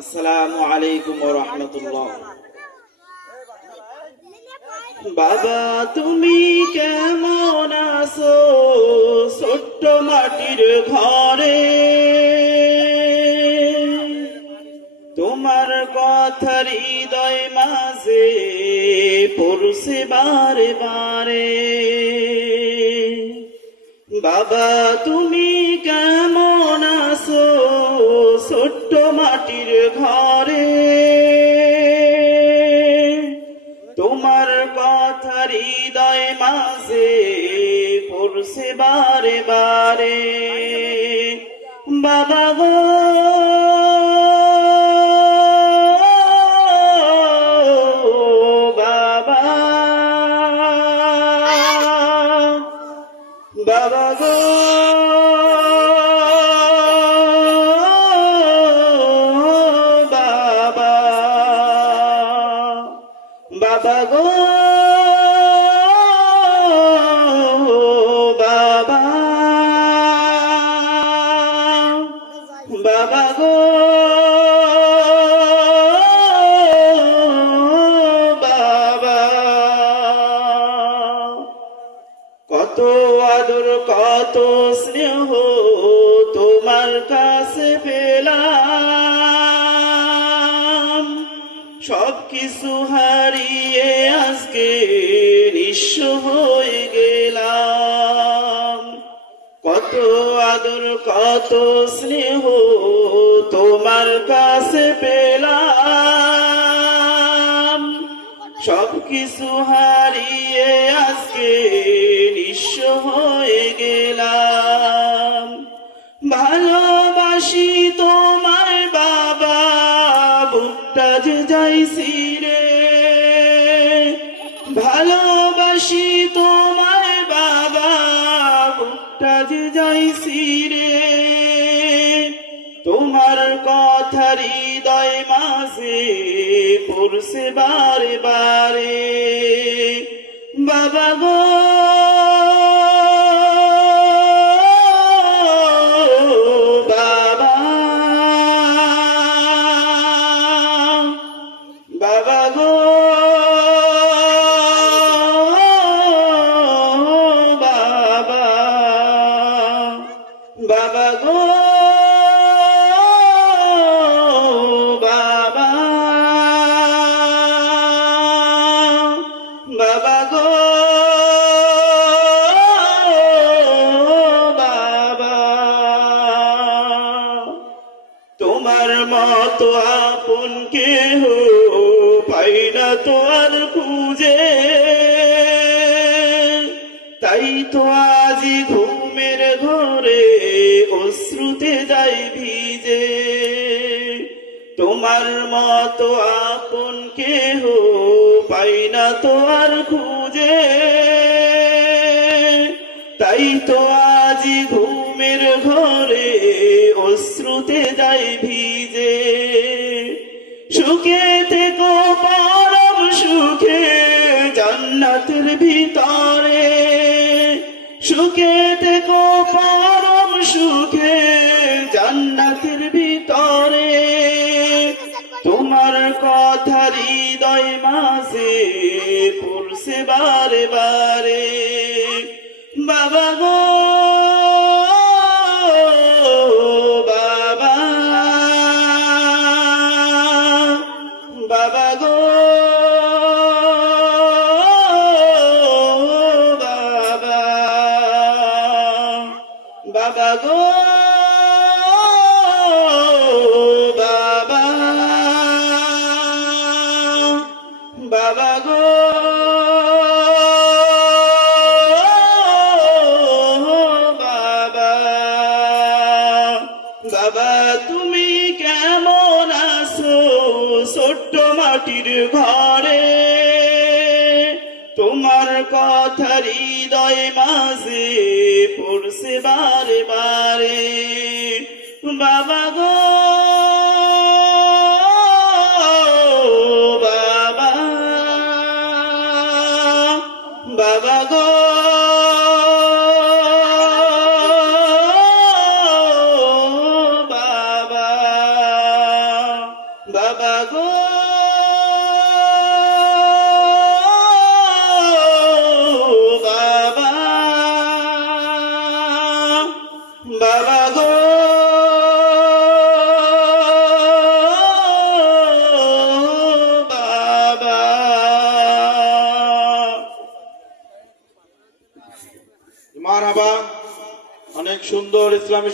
আসসালামু আলাইকুম ওয়া রাহমাতুল্লাহ। বাবা তুমি কেমন আছো ছোট্ট মাটির ঘরে? তোমার কথা হৃদয় মাঝে পড়ছে বারে বারে। বাবা তুমি কেমন আছো ছোট্ট মাটির ঘরে? তোমার কথা হৃদয় মাঝে পড়ছে বারে বারে। বাবা গো বাবা, বাবা গো বাবা, বাবা গো বাবা, বাবা গো বাবা। কত আদর কত স্নেহ তোমার কাছে পেলাম, সবকিছু হারিয়ে আজকে নিঃস্ব হয়ে গেলাম। কত আদর কত স্নেহ তোমার কাছে পেলাম, সবকিছু হারিয়ে আজকে নিঃস্ব হয়ে গেলাম। ভালোবাসি তোমায় বাবা, বুকটা যে যাইছি রে। ভালোবাসি তোমায় বাবা, বুকটা যে যাইছি রে। তোমার কথা হৃদয় মাঝে পড়ছে বারে বারে। বাবা গো বাবা, বাবা গো বাবা, বাবা গো বাবা, বাবা গো বাবা। তোমার মতো আপন কেহ পাই না তো আর খুঁজে, তাই তো আজি ঘুমের ঘরে অশ্রুতে যাই ভিজে। তোমার মতো আপন কেহ পাই না তো আর খুঁজে, তাই তো আজি ঘুমের ঘরে অশ্রুতে যাই ভিজে। সুখে থেকো পরম সুখে জান্নাতের ভিতরে, সুখে থেকো পরম সুখে জান্নাতের ভিতরে। তোমার কথা হৃদয় মাঝে পড়ছে বারে বারে। বাবা গো বাবা, বাবা গো বাবা, বাবা গো বাবা, বাবা গো বাবা। বাবা তুমি কেমন আছো ছোট্ট মাটির ঘরে? তোমার কথা হৃদয় মাঝে পড়ছে বারে বারে। বাবা গো বাবা, বাবা গো বাবা, বাবা গো বাবা বাবা গো বাবা। মারহাবা, অনেক সুন্দর ইসলামী